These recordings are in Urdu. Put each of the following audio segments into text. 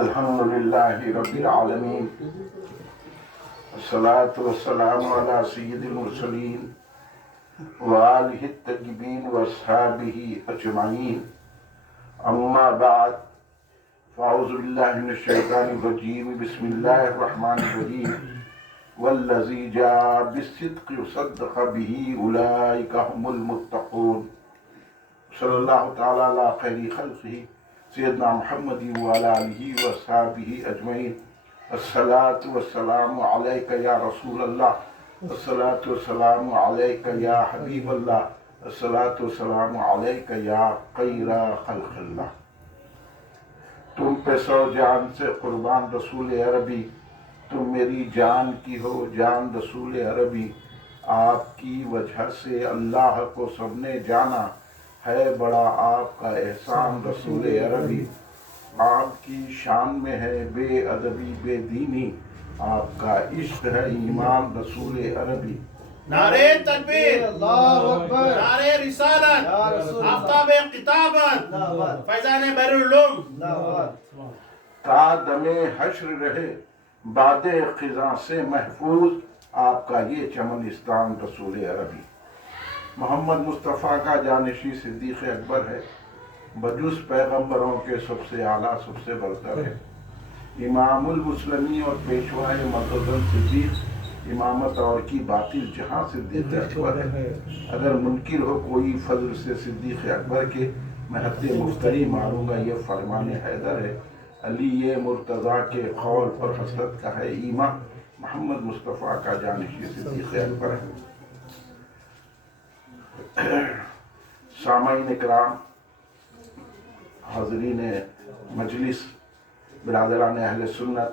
الحمد لله رب العالمين الصلاة والسلام على سيد المرسلين وآله الطيبين وأصحابه أجمعين أما بعد فأعوذ بالله من الشيطان الرجيم بسم الله الرحمن الرحيم والذي جاء بالصدق وصدق به أولئك هم المتقون صلى الله تعالى على خير خلقه سيدنا محمد وعلى آله وصحبه أجمعين الصلاة والسلام عليك يا رسول الله الصلاة والسلام عليك يا حبيب الله الصلاة والسلام عليك يا خير خلق الله. تم پہ سو جان سے قربان رسول عربی، تم میری جان کی ہو جان رسول عربی. آپ کی وجہ سے اللہ کو سب نے جانا، ہے بڑا آپ کا احسان رسول عربی. آپ کی شان میں ہے بے ادبی بے دینی، آپ کا عشق ہے ایمان رسول عربی. نعرے تکبیر، اللہ اکبر، نعرے رسالت، آفتاب کتابت، فیضان بحر العلوم. تا دم حشر رہے باد خزاں سے محفوظ، آپ کا یہ چمنستان رسول عربی. محمد مصطفیٰ کا جانشی صدیق اکبر ہے، بجز پیغمبروں کے سب سے اعلیٰ سب سے برتر ہے. امام المسلمین اور پیشوائے مقدم صدیق، امامت اور کی باطل جہاں صدیق اکبر ہے. اگر منکر ہو کوئی فضل سے صدیق اکبر کے، میں حد مفتری ماروں گا یہ فرمان حیدر ہے. علی مرتضیٰ کے قول پر حسرت کا ہے ایمان، محمد مصطفیٰ کا جانشی صدیق اکبر ہے. سامعین اکرام، حاضرین مجلس، برادران اہل سنت،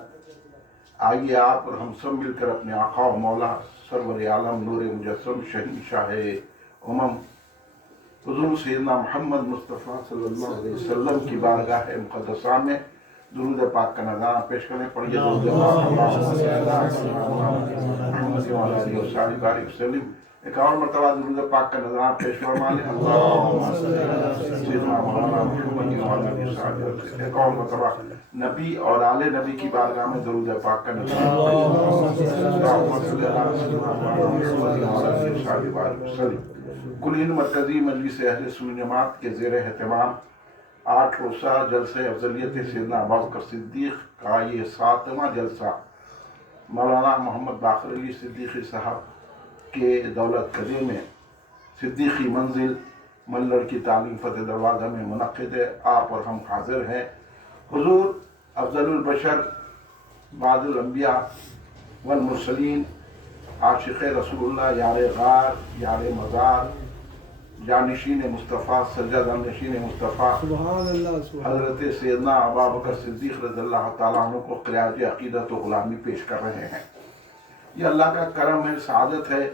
آئیے آپ اور ہم سب مل کر اپنے آقا و مولا سرور عالم نور مجسم شہنشاہ امم حضور سیدنا محمد مصطفیٰ صلی اللہ علیہ وسلم کی بارگاہ مقدسہ میں درود پاک کا نذرانہ پیش کریں. پڑھیے درود پاک اللہم صلی اللہ محمد وعلی آلہ وصحبہ وسلم. 51 مرتبہ درود پاک کا نذرانہ پیش فرمائیں. اللہم صلی اللہ سیدنا مولانا محمد وعلی آلہ وصحبہ وسلم. 51 مرتبہ نبی اور آل نبی کی بارگاہ میں درود پاک کا نذرانہ پیش فرمائیں. اللہم صلی اللہ سیدنا مولانا محمد وعلی آلہ وصحبہ وسلم. کل ہند مرکزی مجلس اہل سنت جماعت کے زیر اہتمام 8 روزہ جلسہ افضلیت سیدنا ابوبکر صدیق کا یہ 7واں جلسہ مولانا محمد باقر علی صدیقی صاحب کے دولت کدے میں صدیقی منزل ملڑ کی تعلیم فتح دروازہ میں منعقد ہے. آپ اور ہم حاضر ہیں. حضور افضل البشر بعد الانبیاء والمرسلین، عاشق رسول اللہ، یار غار یار مزار، جانشین مصطفیٰ، سجدہ نشین مصطفیٰ، حضرت سیدنا ابوبکر صدیق رضی اللہ تعالیٰ عنہ کو خراج عقیدت و غلامی پیش کر رہے ہیں. یہ اللہ کا کرم ہے، سعادت ہے.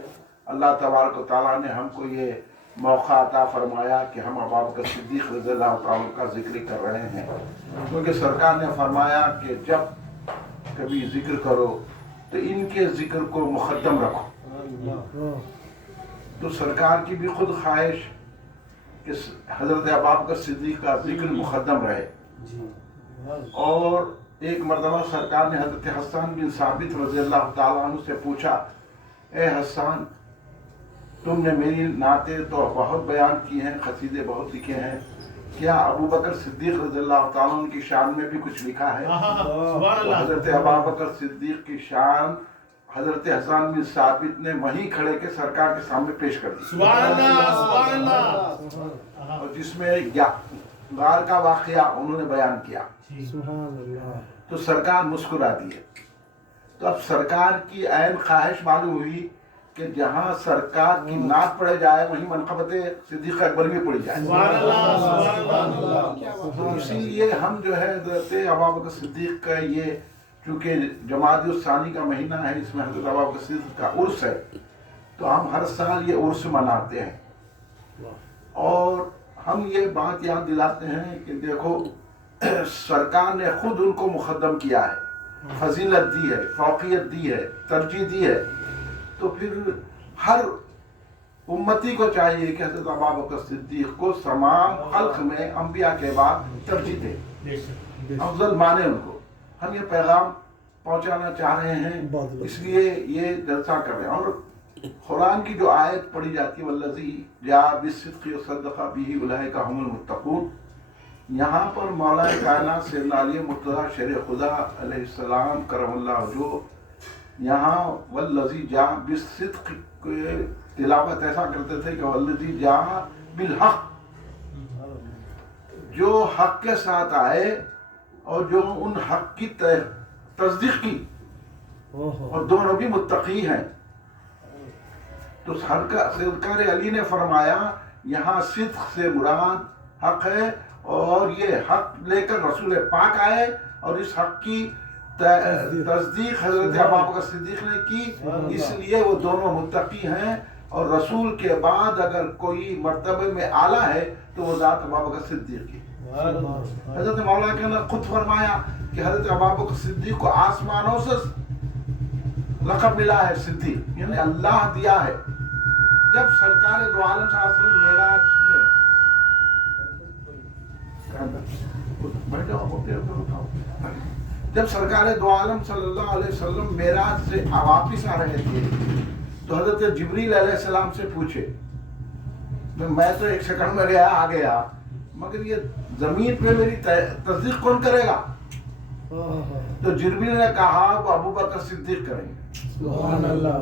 اللہ تبارک و تعالیٰ نے ہم کو یہ موقع عطا فرمایا کہ ہم ابوبکر صدیق رضی اللہ تعالیٰ کا ذکر کر رہے ہیں. کیونکہ سرکار نے فرمایا کہ جب کبھی ذکر کرو تو ان کے ذکر کو مقدم رکھو. تو سرکار کی بھی خود خواہش کہ حضرت ابوبکر صدیق کا ذکر مقدم رہے. اور ایک مرتبہ سرکار نے حضرت حسان بن ثابت رضی اللہ تعالیٰ عنہ سے پوچھا، اے حسان، تم نے میری نعتیں تو بہت بیان کی ہیں، قصیدے بہت لکھے ہیں، کیا ابوبکر صدیق رضی اللہ تعالیٰ عنہ کی شان میں بھی کچھ لکھا ہے؟ حضرت ابوبکر صدیق کی شان حضرت حسان بن ثابت نے وہیں کھڑے کے سرکار کے سامنے پیش کر دی. سبحان اللہ، سبحان اللہ. اور جس میں غار کا واقعہ انہوں نے بیان کیا. تو سرکار مسکرا دیے. تو اب سرکار کی عین خواہش معلوم ہوئی کہ جہاں سرکار کی نعت پڑھے جائے وہیں منقبت صدیق اکبر بھی پڑھی جائے. سبحان اللہ، سبحان اللہ. تو اسی لیے ہم جو ہے حضرت ابوبکر صدیق کا یہ چونکہ جمادی الثانی کا مہینہ ہے، اس میں حضرت ابوبکر صدیق کا عرس ہے، تو ہم ہر سال یہ عرس مناتے ہیں. اور ہم یہ بات یاد دلاتے ہیں کہ دیکھو سرکار نے خود ان کو مقدم کیا ہے، فضیلت دی ہے، فوقیت دی ہے، ترجیح دی ہے. تو پھر ہر امتی کو چاہیے کہ حضرت ابوبکر صدیق کو تمام خلق میں انبیاء کے بعد ترجیح دے، افضل مانے ان کو. ہم یہ پیغام پہنچانا چاہ رہے ہیں، اس لیے یہ جلسہ کر رہے ہیں۔ اور قرآن کی جو آیت پڑھی جاتی ہے والذی جاء بالصدق وصدق به اولئک هم المتقون، یہاں پر مولا کائنات سیدنا علی مرتضیٰ شیر خدا علیہ السلام کرم اللہ وجہہ یہاں والذی جاء بالصدق کے تلاوت ایسا کرتے تھے کہ والذی جاء بالحق، جو حق کے ساتھ آئے اور جو ان حق کی تصدیق کی، اور دونوں بھی متقی ہیں۔ تو سرکار علی نے فرمایا یہاں صدق سے مراد حق ہے، اور یہ حق لے کر رسول پاک آئے اور اس حق کی تصدیق حضرت ابوبکر صدیق نے کی، اس لیے وہ دونوں متقی ہیں۔ اور رسول کے بعد اگر کوئی مرتبے میں اعلیٰ ہے تو وہ ذات ابوبکر صدیق کی۔ حضرت مولا نے خود فرمایا کہ حضرت ابوبکر صدیق کو آسمانوں سے لقب ملا ہے صدیق، یعنی اللہ دیا ہے۔ جب سرکار دو عالم صلی اللہ علیہ وسلم معراج میں جب سرکار دو عالم صلی اللہ علیہ وسلم معراج سے واپس آ رہے تھے تو حضرت جبریل علیہ السلام سے پوچھے، میں تو ایک سیکنڈ میں گیا آ گیا، مگر یہ زمین پہ میری تصدیق کون کرے گا؟ تو جبریل نے کہا وہ ابوبکر صدیق کریں گے۔ سبحان اللہ۔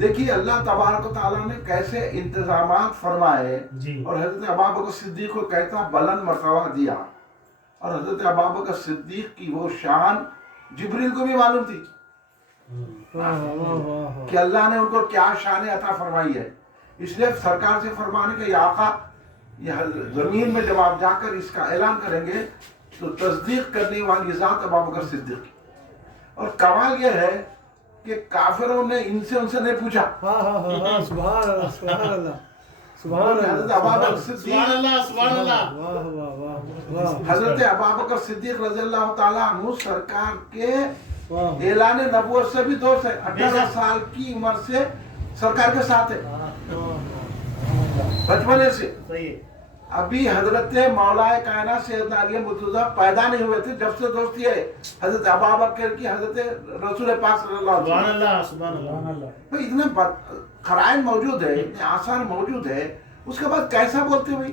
دیکھیے اللہ تبارک و تعالیٰ نے کیسے انتظامات فرمائے، اور حضرت ابوبکر صدیق کو کیسا بلند مرتبہ دیا، اور حضرت ابوبکر صدیق کی وہ شان جبریل کو بھی معلوم تھی کہ اللہ نے ان کو کیا شان عطا فرمائی ہے۔ اس لیے سرکار سے فرمانے کہ یا آقا، یہ زمین میں جب آپ جا کر اس کا اعلان کریں گے تو تصدیق کرنے والی ذات ابوبکر صدیق کی۔ اور کمال یہ ہے کہ کافروں نے ان سے نہیں پوچھا۔ سبحان اللہ سبحان اللہ سبحان حضرت ابوبکر صدیق سبحان اللہ واہ واہ واہ۔ حضرت ابوبکر صدیق رضی اللہ تعالیٰ عنہ سرکار کے اعلان نبوت سے بھی دوست ہے، 18 سال کی عمر سے سرکار کے ساتھ ہے، بچپنے سے۔ ابھی حضرت مولا کائنات سیدنا علی مرتضیٰ پیدا نہیں ہوئے تھے جب سے دوستی ہے حضرت ابوبکر کی حضرت رسول پاک صلی اللہ علیہ وسلم۔ سبحان اللہ۔ اتنے قرائن موجود ہے، اتنے آثار موجود ہے، اس کے بعد کیسا بولتے بھائی؟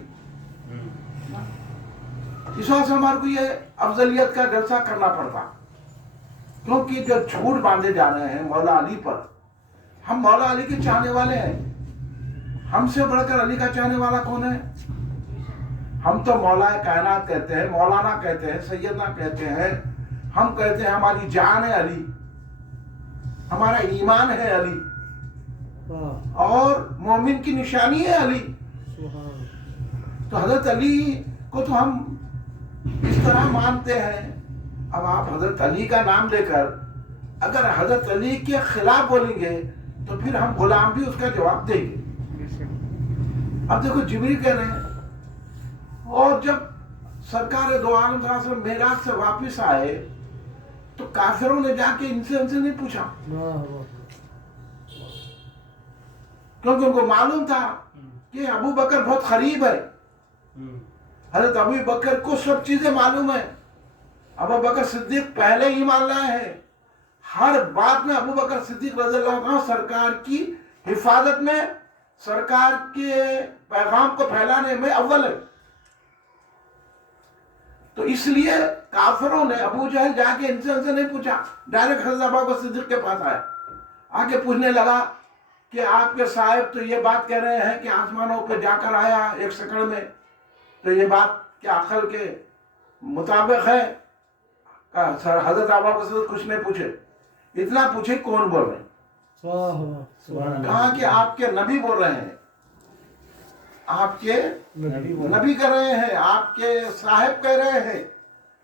اس وجہ سے ہمارے کو یہ افضلیت کا جلسہ کرنا پڑتا، کیونکہ جو جھوٹ باندھے جا رہے ہیں مولا علی پر، ہم مولا علی کے چاہنے والے ہیں، ہم سے بڑھ کر علی کا چاہنے والا کون ہے؟ ہم تو مولا کائنات کہتے ہیں، مولانا کہتے ہیں، سیدنا کہتے ہیں، ہم کہتے ہیں ہماری جان ہے علی، ہمارا ایمان ہے علی، اور مومن کی نشانی ہے علی۔ تو حضرت علی کو تو ہم اس طرح مانتے ہیں۔ اب آپ حضرت علی کا نام لے کر اگر حضرت علی کے خلاف بولیں گے تو پھر ہم غلام بھی اس کا جواب دیں گے۔ اب دیکھو جبریل کہہ رہے ہیں، اور جب سرکار دو عالم صلی اللہ علیہ وسلم معراج سے واپس آئے تو کافروں نے جا کے ان سے نہیں پوچھا، کیونکہ ان کو معلوم تھا کہ ابو بکر بہت قریب ہے، حضرت ابو بکر کو سب چیزیں معلوم ہے، ابو بکر صدیق پہلے ہی مان رہے ہیں، ہر بات میں ابو بکر صدیق رضی اللہ عنہ سرکار کی حفاظت میں، سرکار کے پیغام کو پھیلانے میں اول ہے۔ تو اس لیے کافروں نے ابو جہل جا کے ان سے نہیں پوچھا، ڈائریکٹ حضرت ابوبکر صدیق کے پاس آیا، آ کے پوچھنے لگا کہ آپ کے صاحب تو یہ بات کہہ رہے ہیں کہ آسمانوں پہ جا کر آیا ایک سیکنڈ میں، تو یہ بات کیا عقل کے مطابق ہے؟ حضرت ابوبکر صدیق کچھ نہیں پوچھے، اتنا پوچھے کون بول رہے ہیں؟ کہا کہ آپ کے نبی بول رہے ہیں، آپ کے نبی کر رہے ہیں، آپ کے صاحب کہہ رہے ہیں۔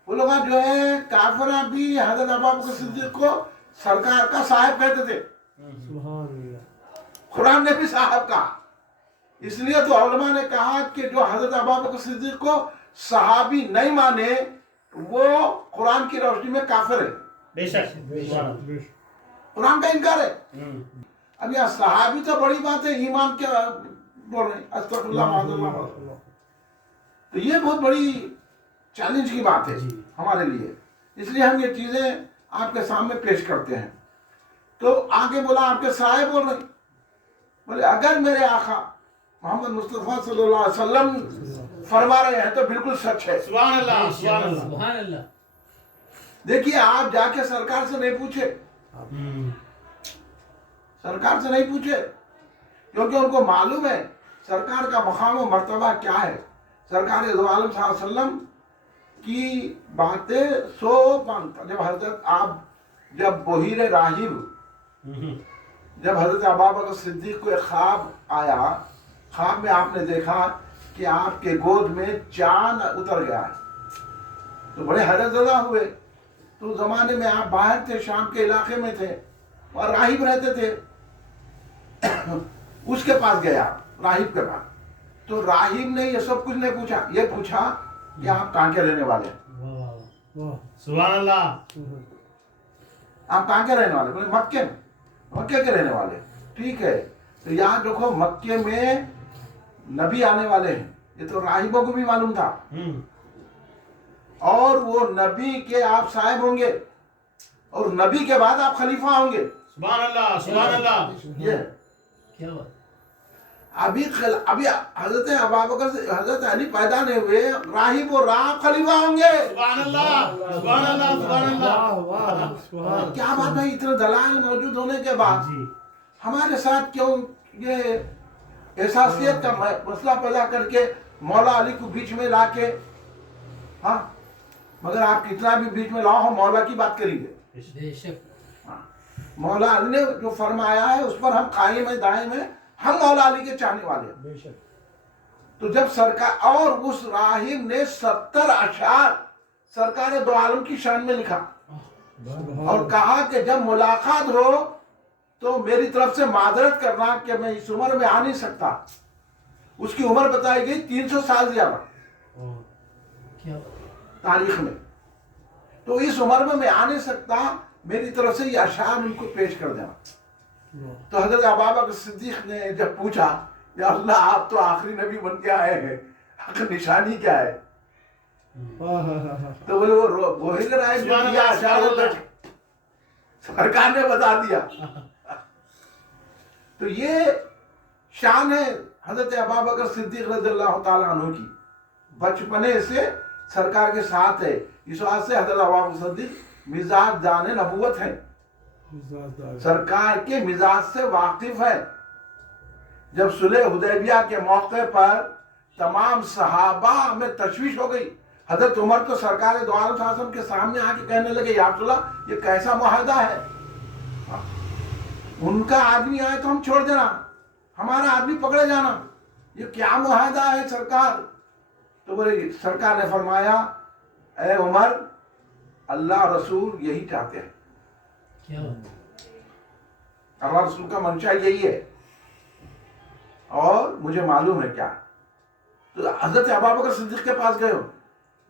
وہ لوگ جو ہے کافرہ بھی حضرت ابوبکر صدیق کو سرکار کا صاحب کہتے تھے، قرآن نے بھی صاحب کہا۔ اس لیے تو علماء نے کہا کہ جو حضرت ابوبکر صدیق کو صحابی نہیں مانے وہ قرآن کی روشنی میں کافر ہے، بے شک قرآن کا انکار ہے۔ اب یہ صحابی تو بڑی بات ہے، ایمان کیا بول رہے ہیں، استغفر اللہ معاذ اللہ۔ تو یہ بہت بڑی چیلنج کی بات ہے ہمارے لیے اس لیے ہم یہ چیزیں آپ کے سامنے پیش کرتے ہیں. تو آگے بولا آپ کے سائے بول رہے ہیں. بولے اگر میرے آقا محمد مصطفیٰ صلی اللہ علیہ وسلم فرما رہے ہیں تو بالکل سچ ہے. سبحان اللہ سبحان اللہ سبحان اللہ. دیکھیے آپ جا کے سرکار سے نہیں پوچھے, سرکار سے نہیں پوچھے, کیونکہ ان کو معلوم ہے سرکار کا مقام و مرتبہ کیا ہے. سرکار دو عالم صلی اللہ علیہ وسلم کی باتیں جب حضرت آپ جب بحیر راہب جب حضرت ابوبکر صدیق کو ایک خواب آیا, خواب میں آپ نے دیکھا کہ آپ کے گود میں چاند اتر گیا ہے, تو بڑے حیرت زدہ ہوئے. تو اس زمانے میں آپ باہر تھے, شام کے علاقے میں تھے اور راہب رہتے تھے. اس کے پاس گیا, راہب کے پاس. تو راہب نے یہ سب کچھ نہیں پوچھا, یہ پوچھا کہ آپ کہاں کے رہنے والے ہیں, واہ سبحان اللہ. آپ کہاں کے رہنے والے؟ بولے مکے میں, مکے کے رہنے والے. ٹھیک ہے, تو یہاں دیکھو مکے میں نبی آنے والے ہیں, یہ تو راہبوں کو بھی معلوم تھا, اور وہ نبی کے آپ صاحب ہوں گے اور نبی کے بعد آپ خلیفہ ہوں گے. سبحان اللہ سبحان اللہ. یہ کیا بات. ابھی حضرت ابوبکر سے حضرت علی پیدا نہیں ہوئے, راہب اور راہب خلیفہ ہوں گے. سبحان اللہ سبحان اللہ سبحان اللہ. واہ سبحان. کیا بات ہے, اتنے دلائل موجود ہونے کے بعد جی ہمارے ساتھ کیوں یہ احساسیت کا مسئلہ پیدا کر کے مولا علی کو بیچ میں لا کے, ہاں مگر آپ کتنا بھی بیچ میں لاؤ ہم مولا کی بات کریں گے. بے شک. ہاں, مولا علی نے جو فرمایا ہے اس پر ہم قائم ہیں, دائم ہیں, ہم مولا علی کے چاہنے والے ہیں. بے شک. تو جب سرکار اور اس راہب نے 70 اشعار سرکار دو عالم کی شان میں لکھا اور کہا کہ جب ملاقات ہو تو میری طرف سے معذرت کرنا کہ میں اس عمر میں آ نہیں سکتا. اس کی عمر بتائی گئی 300 سال زیادہ کیا تاریخ میں. تو اس عمر میں آ نہیں سکتا, میری طرف سے یہ اشعار ان کو پیش کر دینا. تو حضرت ابوبکر صدیق نے جب پوچھا یا اللہ آپ تو آخری نبی بن کے آئے ہیں, حق نشانی کیا ہے؟ تو بولے وہ بحیر راہب جو دیا اشعار ہوتا ہے, سرکار نے بتا دیا. تو یہ شان ہے حضرت ابوبکر صدیق رضی اللہ تعالیٰ عنہ کی, بچپنے سے سرکار کے ساتھ ہے. اس واسطے سے حضرت ابوبکر صدیق مزاج دان نبوت ہے, سرکار کے مزاج سے واقف ہے. جب صلح حدیبیہ کے موقع پر تمام صحابہ میں تشویش ہو گئی, حضرت عمر تو سرکار دو عالم صلی اللہ علیہ وسلم کے سامنے آ کے کہنے لگے یا رسول اللہ یہ کیسا معاہدہ ہے, ان کا آدمی آئے تو ہم چھوڑ دینا, ہمارا آدمی پکڑے جانا, یہ کیا معاہدہ ہے سرکار؟ تو بولے سرکار نے فرمایا اے عمر اللہ رسول یہی چاہتے ہیں, کیا بات. اللہ رسول کا منشا یہی ہے اور مجھے معلوم ہے کیا. تو حضرت ابوبکر صدیق کے پاس گئے ہو,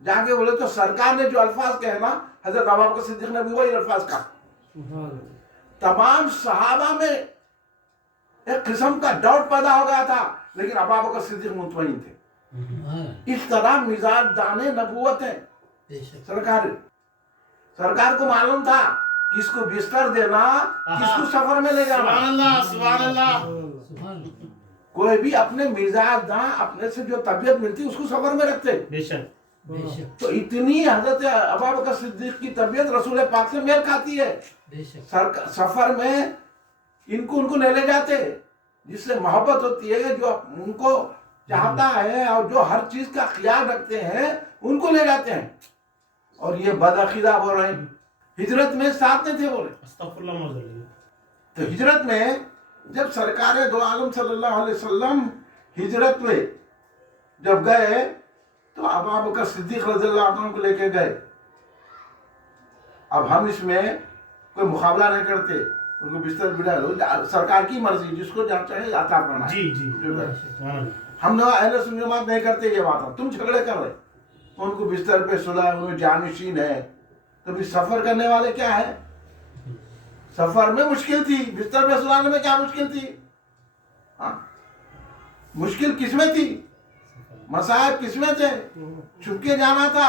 جا کے بولے تو سرکار نے جو الفاظ کہے نا حضرت ابوبکر صدیق نے بھی وہی الفاظ کہا. تمام صحابہ میں ایک قسم کا ڈاؤٹ پیدا ہو گیا تھا, لیکن ابوبکر صدیق مطمئن تھے. اس طرح مزاج دانے نبوت ہے. بے شک. سرکار کو معلوم تھا کس کو بستر دینا, کس کو سفر میں لے جانا. سبحان اللہ سبحان اللہ. سبحان اللہ. کوئی بھی اپنے مزاج داں اپنے سے جو طبیعت ملتی اس کو سفر میں رکھتے. بے شک بے شک. تو اتنی حضرت ابوبکر صدیق کی طبیعت رسول پاک سے میل کھاتی ہے. بے شک. سفر میں ان کو نہیں لے جاتے, جس سے محبت ہوتی ہے, جو ان کو چاہتا ہے اور جو ہر چیز کا خیال رکھتے ہیں ان کو لے جاتے ہیں. اور یہ بدعقیدہ بول رہے ہیں ہجرت میں ساتھ نہیں تھے بولے. استغفر اللہ مولانا. تو ہجرت میں جب سرکار دو عالم صلی اللہ علیہ وسلم ہجرت میں جب گئے تو ابوبکر صدیق رضی اللہ عنہ کو لے کے گئے. اب ہم اس میں کوئی مقابلہ نہیں کرتے, ان کو بستر بٹھا لو, سرکار کی مرضی, جس کو جہاں چاہے عطا فرمائے. جی جی سبحان اللہ. ہم نے اہل سنت جماعت نہیں کرتے یہ بات, تم جھگڑے کر رہے. ان کو بستر پہ سلا, ان جانشین ہے, تو بھی سفر کرنے والے کیا ہے, سفر میں مشکل تھی, بستر پہ سلانے میں کیا مشکل تھی؟ مشکل کس میں تھی, مسائب کس میں تھے, چھپ کے جانا تھا.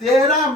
13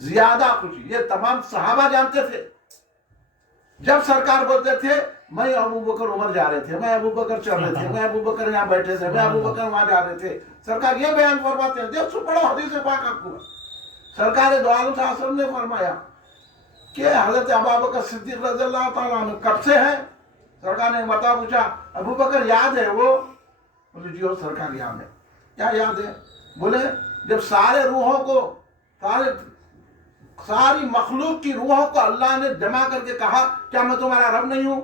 زیادہ خوشی. یہ تمام صحابہ جانتے تھے. جب سرکار بولتے تھے میں ابو بکر عمر جا رہے تھے, میں ابو بکر چل رہے تھے, میں ابو بکر یہاں بیٹھے تھے, میں ابو بکر وہاں جا رہے تھے, سرکار یہ بیان فرماتے ہیں. دیکھ سو پڑھو حدیث پاک آپ کو. سرکار دو عالم صلی اللہ علیہ وسلم نے فرمایا کہ حضرت ابوبکر صدیق رضی اللہ تعالیٰ عنہ کب سے ہے؟ سرکار نے بتا پوچھا ابو بکر یاد ہے وہ؟ بولے جی وہ سرکار یاد ہے. کیا یاد ہے؟ بولے جب سارے روحوں کو, ساری مخلوق کی روحوں کو اللہ نے جمع کر کے کہا کیا میں تمہارا رب نہیں ہوں؟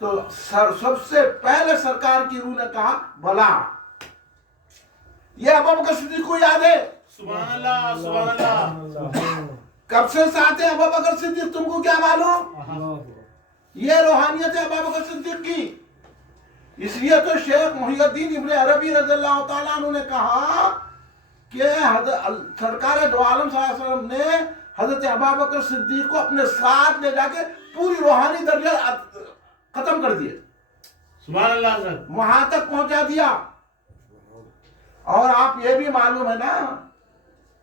تو سب سے پہلے سرکار کی روح نے کہا بلا. یہ ابوبکر صدیق کو یاد ہے. سبحان اللہ سبحان اللہ. کب سے ساتھ ہے ابوبکر صدیق, تم کو کیا معلوم؟ یہ روحانیت ہے ابوبکر صدیق کی. اس لیے تو شیخ محی الدین ابن عربی رضی اللہ تعالیٰ عنہ نے کہا کہ سرکار دو عالم صلی اللہ علیہ وسلم نے حضرت ابوبکر صدیق کو اپنے ساتھ لے جا کے پوری روحانی درجہ ختم کر دیے. سبحان اللہ سر. وہاں تک پہنچا دیا. اور آپ یہ بھی معلوم ہے نا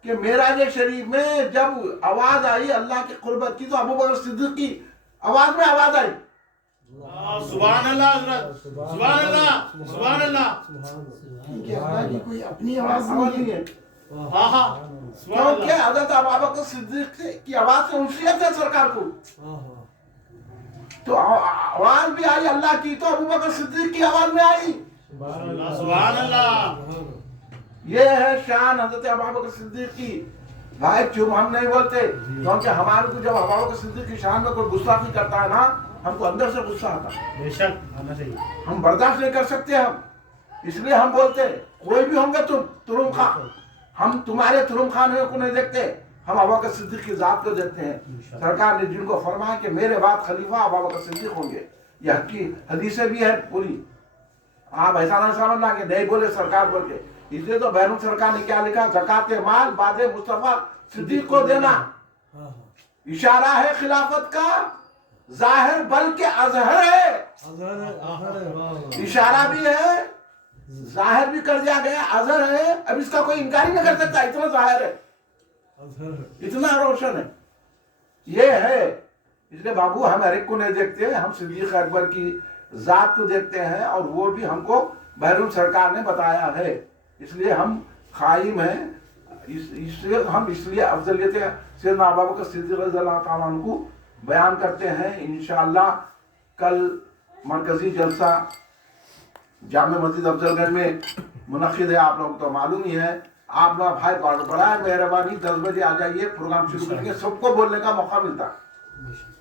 کہ معراج شریف میں جب آواز آئی اللہ کی قربت کی تو ابوبکر صدیق کی آواز میں آواز آئی. سبحان اللہ حضرت. سبحان اللہ سبحان اللہ. اللہ کی کوئی اپنی آواز نہیں ہے کیونکہ حضرت ابوبکر صدیق کی آواز سے انسیت ہے سرکار کو. تو آواز بھی آئی اللہ کی تو ابوبکر صدیق کی آواز میں آئی. سبحان اللہ. یہ ہے شان حضرت ابوبکر صدیق کی. بھائی چپ ہم نہیں بولتے کیونکہ ہمارے کو جب ابوبکر صدیق کی شان میں کوئی گستاخی کرتا ہے نا ہم کو اندر سے غصہ آتا ہے. بے شک آنا چاہیے. ہم برداشت نہیں کر سکتے ہم. اس لیے ہم بولتے کوئی بھی ہوں گے تم ترم خان, ہم تمہارے ترم خان کو نہیں دیکھتے, ہم ابوبکر صدیق کی ذات کو دیکھتے ہیں. سرکار نے جن کو فرمایا کہ میرے بعد خلیفہ ابوبکر صدیق ہوں گے, یہ کی حدیثیں بھی ہے پوری. آپ ایسا نہ سمجھنا کہ نہیں بولے سرکار بول کے. اس لیے تو بیرون سرکار نے کیا لکھا زکات مال بعد مصطفیٰ صدیق کو دینا. اشارہ ہے خلافت کا, ظاہر بلکہ اظہر ہے. اشارہ بھی ہے, ظاہر بھی کر دیا گیا, اظہر ہے. اب اس کا کوئی انکار ہی نہیں کر سکتا, اتنا ظاہر ہے, اتنا روشن ہے. یہ ہے. اس لیے بابو ہم ہر ایک کو نہیں دیکھتے, ہم صدیق اکبر کی ذات کو دیکھتے ہیں اور وہ بھی ہم کو بیرون سرکار نے بتایا ہے. اس لیے ہم قائم ہیں. ہم اس لیے افضلیت سیدنا ابوبکر صدیق رضی اللہ تعالیٰ عنہ کو بیان کرتے ہیں. انشاءاللہ کل مرکزی جلسہ جامع مسجد افضل گنج میں منعقد ہے. آپ لوگوں کو تو معلوم ہی ہے. آپ لوگ بھائی بڑا مہربانی 10 بجے آ جائیے, پروگرام شروع کریں گے, سب کو بولنے کا موقع ملتا.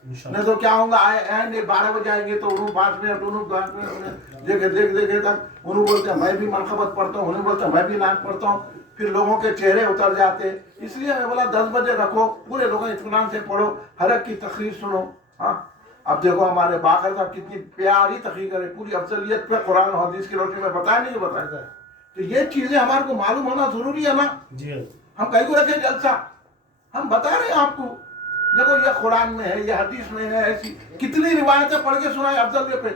نہیں تو کیا ہوں گا 12 بجے آئیں گے تو انہوں 5 منٹ انہوں 5 منٹ دیکھے تک انہوں بولتے ہیں میں بھی منقبت پڑھتا ہوں, انہوں بولتے ہیں میں بھی نعت پڑھتا ہوں. پھر لوگوں کے چہرے اتر جاتے. اس لیے میں بولا 10 بجے رکھو, پورے لوگوں اطمینان سے پڑھو, ہر ایک کی تقریر سنو. ہاں اب دیکھو ہمارے باقر صاحب کتنی پیاری تقریر کرے, پوری افضلیت پہ قرآن و حدیث کی روشنی میں بتایا نہیں بتایا. تو یہ چیزیں ہمارے کو معلوم ہونا ضروری ہے نا. ہم کہیں کو رکھے جلسہ, ہم بتا رہے ہیں آپ کو دیکھو یہ قرآن میں ہے, یہ حدیث میں ہے, ایسی کتنی روایتیں پڑھ کے سنائے افضلیت پہ.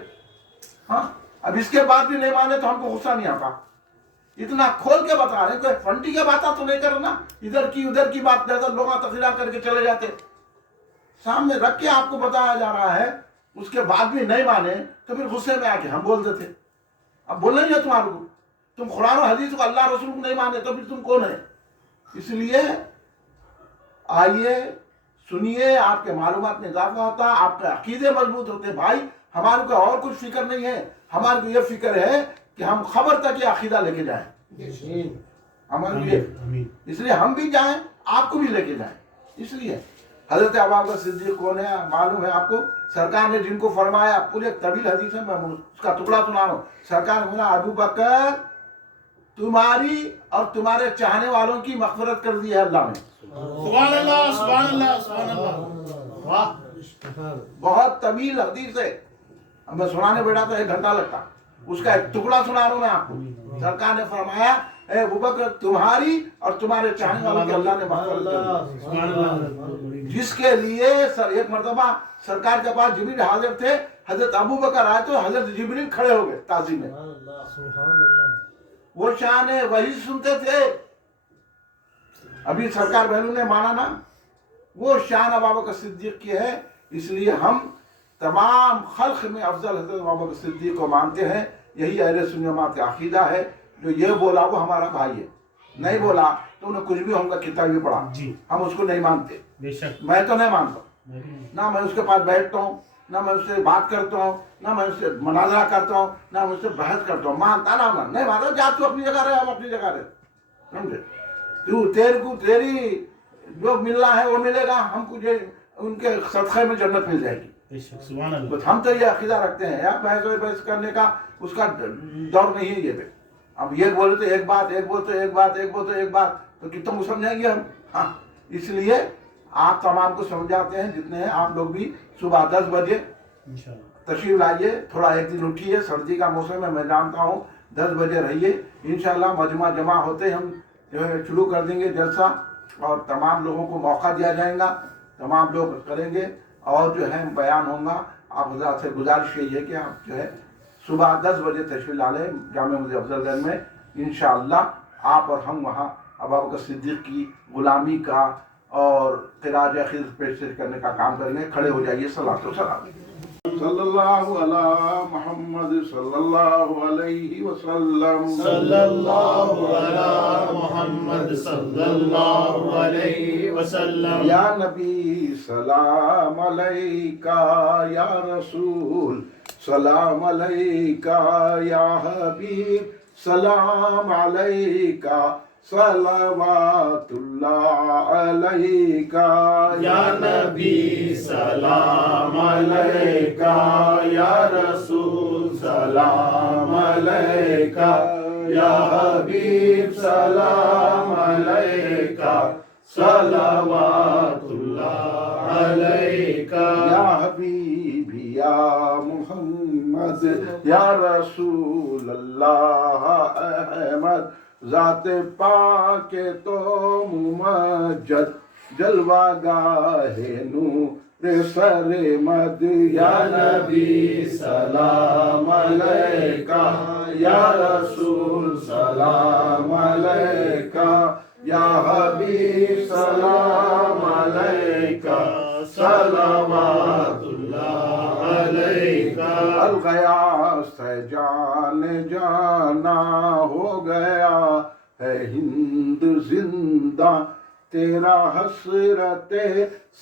ہاں اب اس کے بعد بھی نہیں مانے تو ہم کو غصہ نہیں آتا. اتنا کھول کے بتا رہے, کوئی فنٹی کے باتیں تو نہیں کرنا, ادھر کی بات زیادہ لوگ تقریر کر کے چلے جاتے. سامنے رکھ کے آپ کو بتایا جا رہا ہے, اس کے بعد بھی نہیں مانے تو پھر غصے میں آ کے ہم بولتے تھے. اب بولنا ہی ہے تمہارے کو, تم قرآن و حدیث کو اللہ رسول کو نہیں مانے تو پھر تم کون ہے. اس لیے آئیے سنیے, آپ کے معلومات میں اضافہ ہوتا, آپ کے عقیدے مضبوط ہوتے. بھائی ہمارے کو اور کچھ فکر نہیں ہے, ہمارے کو یہ فکر ہے کہ ہم خبر تک یہ عقیدہ لے کے جائیں. ہمارے لیے اس لیے ہم بھی جائیں, آپ کو بھی لے کے جائیں. اس لیے حضرت ابوبکر صدیق کون ہے معلوم ہے آپ کو. سرکار نے جن کو فرمایا, پورے طویل حدیث ہے, میں اس کا ٹکڑا سنا رہا ہوں. سرکار نے بولا ابوبکر تمہاری اور تمہارے چاہنے والوں کی مغفرت کر دی ہے اللہ نے. سبحان اللہ سبحان اللہ سبحان اللہ. واہ بہت طویل حدیث ہے, میں سنانے بیٹھا تو 1 گھنٹہ لگتا. اس کا ایک ٹکڑا سنا رہا ہوں میں آپ کو. سرکار نے فرمایا اے ابوبکر تمہاری اور تمہارے چاہنے والوں کی اللہ نے مغفرت کر دی. جس کے لیے ایک مرتبہ سرکار کے پاس جبریل حاضر تھے, حضرت ابوبکر آئے تو حضرت جبریل کھڑے ہو گئے تعظیم میں. وہ شان ہے وہی سنتے تھے ابھی سرکار بہنوں نے مانا نا، وہ شان ابو بکر صدیق کی ہے، اس لیے ہم تمام خلق میں افضل حضرت ابو بکر صدیق کو مانتے ہیں. یہی اہل سنت جماعت کا عقیدہ ہے. جو یہ بولا وہ ہمارا بھائی ہے، نہیں بولا تو انہیں کچھ بھی ہوں گا کتاب بھی پڑھا، ہم اس کو نہیں مانتے. بے شک. میں تو نہیں مانتا، نہ میں اس کے پاس بیٹھتا ہوں، نہ میں اس سے بات کرتا ہوں، نہ میں اس سے مناظرہ کرتا ہوں، نہ میں اس سے بحث کرتا ہوں. مانتا نہ مان نہیں مانتا، جا تو اپنی جگہ رہے، ہم اپنی جگہ رہے. سمجھے؟ تو تیرے کو تیری جو ملنا ہے وہ ملے گا، ہم کو ان کے صدقے میں جنت مل جائے گی. بے شک. سبحان اللہ. بس ہم تو یہ عقیدہ رکھتے ہیں یار، بحث کرنے کا اس کا دور نہیں ہے یہ پہ. اب یہ بولے تو ایک بات، ایک بول تو ایک بات، ایک بول تو ایک بات، تو کتنا سمجھائیں گے ہم. ہاں، اس لیے آپ تمام کو سمجھاتے ہیں جتنے ہیں. آپ لوگ بھی صبح 10 بجے انشاءاللہ تشریف لائیے. تھوڑا ایک دن اٹھیے، سردی کا موسم ہے میں جانتا ہوں. 10 بجے رہیے انشاءاللہ. مجمع جمع ہوتے ہم جو ہے شروع کر دیں گے جلسہ، اور تمام لوگوں کو موقع دیا جائے گا، تمام لوگ کریں گے اور جو ہے بیان ہوگا. آپ حضرات سے گزارش یہی ہے کہ آپ جو ہے صبح 10 بجے تشریف لا لیں جامع مسجد افضل گنج میں. انشاءاللہ آپ اور ہم وہاں ابو بکر صدیق کی غلامی کا اور خراج خدمت پیش کرنے کا کام کریں گے. کھڑے ہو جائیے. صلاۃ و سلام صلی اللہ علی محمد صلی اللہ علیہ وسلم. صلی اللہ علی محمد صلی اللہ علیہ وسلم. یا نبی سلام علیکہ، یا رسول سلام علیکہ، یا حبیب سلام علیکہ، صلوات اللہ علیکہ. یا نبی سلام علیکہ، یا رسول سلام علیکہ، یا حبیب سلام علیکہ، صلوات اللہ علیکہ. یا حبیب یا محمد یا رسول اللہ احمد، ذات پاک تو ممجد، جلوہ گاہ نور سر مد. یا نبی سلام علیکہ، یا رسول سلام علیکہ، یا حبیب سلام علیکہ، صلوات اللہ علیکہ. الغیاث ہے جان جانا، ہو گیا ہے ہند زندہ، تیرا حسرت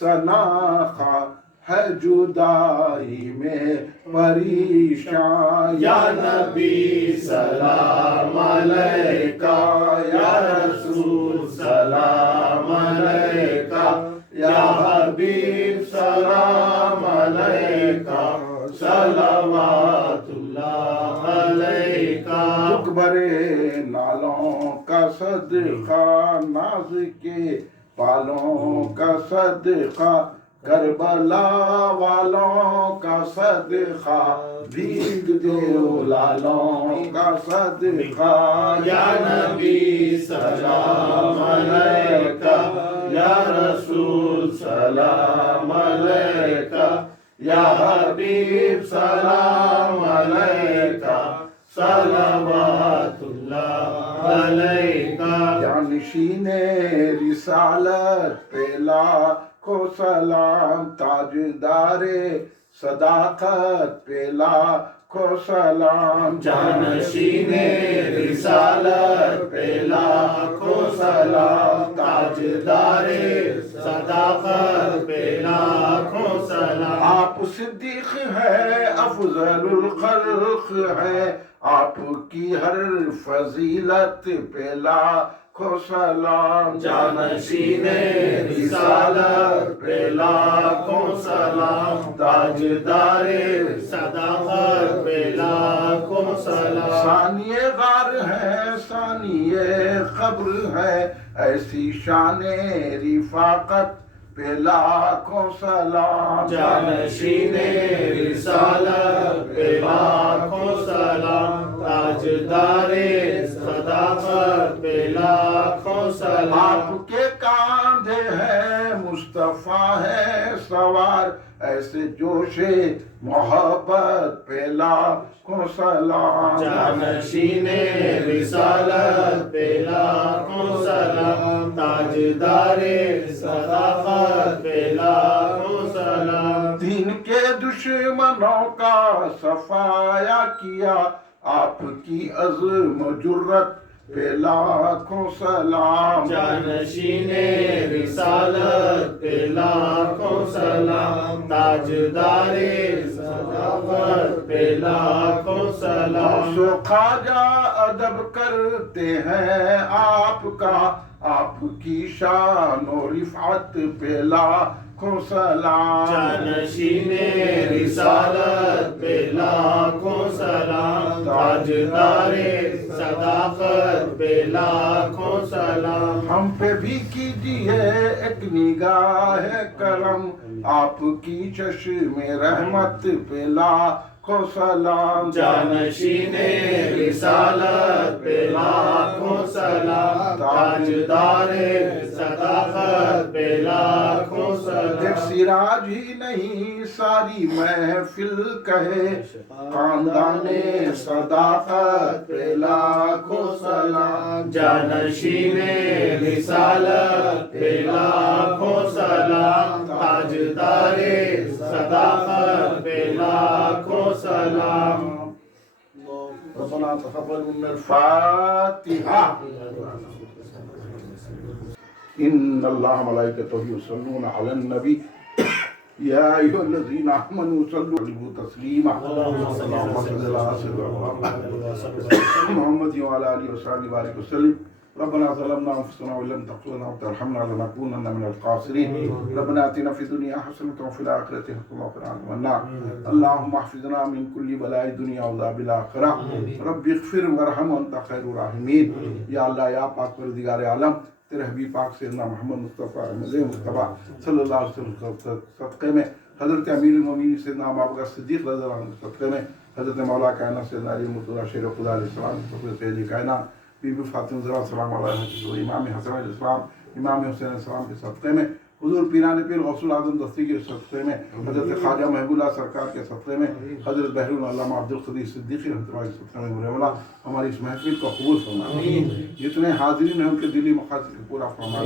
سناخا ہے جدائی میں پریشان. یا نبی سلام علیکہ، یا رسول سلام علیکہ، یا حبیب سلام علیکہ، صلوات اللہ علیکہ. اکبرے نالوں کا صدقہ، ناز کے پالوں کا صدقہ، کربلا والوں کا صدقہ، بھیگ دیو لالوں کا صدقہ. یا نبی سلام علیکہ، یا رسول سلام علیکہ، یا حبیب سلام علیکہ، صلوات اللہ علیکہ. جانشین رسالت پہ لاکھوں سلام، تاجدار صداقت پہ لاکھوں سلام. جانشین رسالت پہ لاکھوں سلام، تاجدار صداقت پہ لاکھوں سلام. آپ صدیق ہے، افضل الخلق ہے، آپ کی ہر فضیلت پہ لاکھوں سلام. جانشین رسالت پہ لاکھوں سلام، تاجدار صداقت پہ لاکھوں سلام. ثانی غار ہے، ثانی قبر ہے، ایسی شان رفاقت پہ لاکھوں سلام. جانشین رسالت پہ لاکھوں سلام، تاجدار صداقت پہ لاکھوں سلام. آپ کے کاندھے ہیں مصطفیٰ ہے سوار ایسے جوش محبت پہ لاکھوں سلام جانشین رسالت پہ لاکھوں سلام تاجدار صداقت پہ لاکھوں سلام دین کے دشمنوں کا صفایا کیا آپ کی عزم و جرت پہ لاکھوں سلام جانشین رسالت پہ لاکھوں سلام تاجدار صداقت پہ لاکھوں سلام سو خواجہ ادب کرتے ہیں آپ کا آپ کی شان و رفعت پہ لاکھوں سلام جانشین رسالت پہ لاکھوں سلام تاجدار صداقت پہ لاکھوں سلام ہم پہ بھی کیجیے ایک نگاہ کرم آپ کی چشم رحمت پہ لاکھوں سلام جانشین رسالت پہ لاکھوں سلام تاجدار صداقت پہ لاکھوں سلام ایک سراج ہی نہیں ساری محفل کہے خاندان صداقت پہ لاکھوں سلام جانشین رسالت پہ لاکھوں سلام تاجدار صداقت پہ لاکھوں سلام ربنا تقبل منا الفاتحہ ان اللہ ملائکتہ یصلون علی النبی یا ایھا الذین آمنوا صلوا علیہ تسلیما اللهم صل على سيدنا محمد وعلى آلہ وصحبہ وبارک وسلم ربنا ظلمنا انفسنا وان لم تغفر لنا وترحمنا لنكونن من الخاسرين ربنا آتنا في الدنيا حسنة وفي الآخرة حسنة وقنا عذاب النار اللهم احفظنا من كل بلاء الدنيا وعذاب الآخرة رب اغفر وارحم وانت خير الراحمين یا اللہ یا پاک پروردگار عالم تیرے حبیب پاک سیدنا محمد مصطفیٰ احمد مصطفیٰ صلی اللہ علیہ وسلم کے صدقے میں حضرت امیر المومنین سیدنا ابوبکر صدیق رضی اللہ عنہ کے صدقے میں حضرت مولا کائنات سیدنا علی مرتضیٰ شیر خدا علیہ السلام کے سید کائنات بی بی فاطمہ زہرا سلام علیہ امام حسن علیہ السلام امام حسین علیہ السلام کے صدقے میں حضور پیران پیر غوث الاعظم دستی کے صدقے میں حضرت خواجہ محبوب اللہ سرکار کے صدقے میں حضرت بحر العلامہ عبدالقدیر صدیقی رحمۃ اللہ کے صدقے میں مولا ہماری اس محفل کو قبول فرما جتنے حاضرین ہیں ان کے دلی مقاصد کو پورا فرما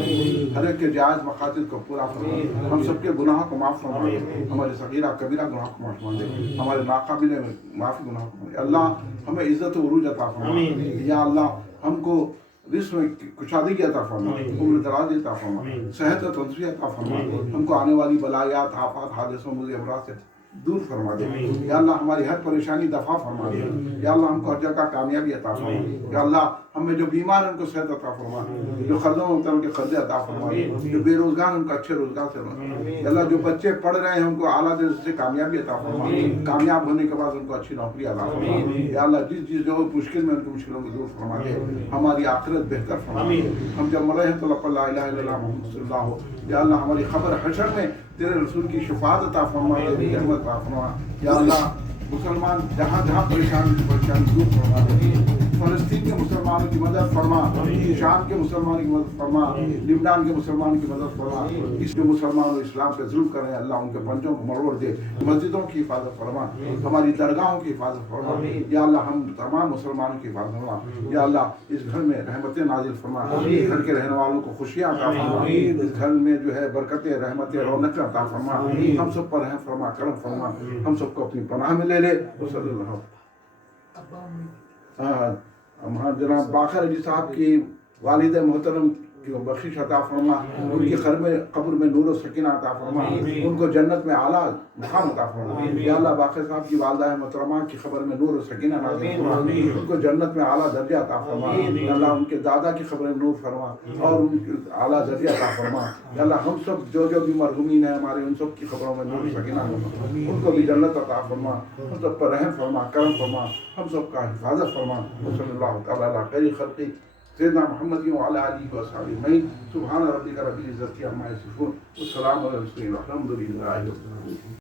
ہر ایک کے جائز مقاصد کو پورا فرما ہم سب کے گناہوں کو معاف فرما ہمارے صغیرہ کبیرہ گناہوں کو معاف فرما ہمارے ناقابل معافی گناہوں کو معاف اللہ ہمیں عزت و عروج عطا فرما یا اللہ ہم کو رزق میں کشادگی عطا فرما عمر دراز عطا فرما صحت و تندرستی عطا فرما ہم کو آنے والی بلایات آفات حادثوں مضر امراض سے دور فرما دے یا اللہ ہماری ہر پریشانی دفع فرما دے یا اللہ ہم کو ہر جگہ کامیابی عطا فرما یا اللہ ہمیں جو بیمار ہیں ان کو صحت عطا فرما جو قرضوں میں ان کے قرضے عطا فرما جو بے روزگار ہیں ان کو اچھے روزگار سے یا اللہ جو بچے پڑھ رہے ہیں ان کو اعلیٰ درجے سے کامیابی عطا فرما کامیاب ہونے کے بعد ان کو اچھی نوکری عطا فرما یا اللہ جس جو مشکل میں ان کی مشکلوں کو دور فرما دے ہماری آخرت بہتر فرما ہم جب مرے ہیں تو لا الہ الا اللہ محمد صلی اللہ ہو یا اللہ ہماری خبر حشر میں تیرے رسول کی شفاعت عطا فرما تیری رحمت عطا فرما یا اللہ مسلمان جہاں جہاں پریشانی دور فرما دے فلسطین کے مسلمانوں کی مدد فرما شام کے مسلمانوں کی مدد فرما لبنان کے مسلمانوں کی مدد فرما اس جو مسلمان اسلام پہ ظلم کر رہے ہیں اللہ ان کے پنجوں کو مروڑ دے مسجدوں کی حفاظت فرما ہماری درگاہوں کی حفاظت فرما یا اللہ ہم تمام مسلمانوں کی حفاظت فرما یا اللہ اس گھر میں رحمتیں نازل فرما گھر کے رہنے والوں کو خوشیاں عطا فرما اس گھر میں جو ہے برکتیں رحمتیں رونقیں عطا فرما ہم سب پر رحم فرما کرم فرما ہم سب کو اپنی پناہ میں لے لے صلی اللہ جناب باقر علی صاحب کی والد محترم کی بخشش عطا فرما ان کی قبر میں نور و سکینہ عطا فرما ان کو جنت میں اعلیٰ مقام عطا فرما یا اللہ باقر صاحب کی والدہ محترمہ کی قبر میں نور و سکینہ نازل فرما ان کو جنت میں اعلیٰ درجہ عطا فرما یا اللہ ان کے دادا کی قبر میں نور فرما اور ان کی اعلیٰ درجہ عطا فرما یا اللہ ہم سب جو بھی مرحومین ہیں ہمارے ان سب کی قبروں میں نور و سکینہ فرما ان کو بھی جنت عطا فرما ہم سب پر رحم فرما کرم فرما ہم سب کا حفاظت فرما صلی اللہ تعالیٰ علیہ خیر خلقی سیدنا محمد وعلى آله وصحبه أجمعين سبحان ربك رب العزة عما يصفون والسلام على المرسلين والحمد لله رب العالمين.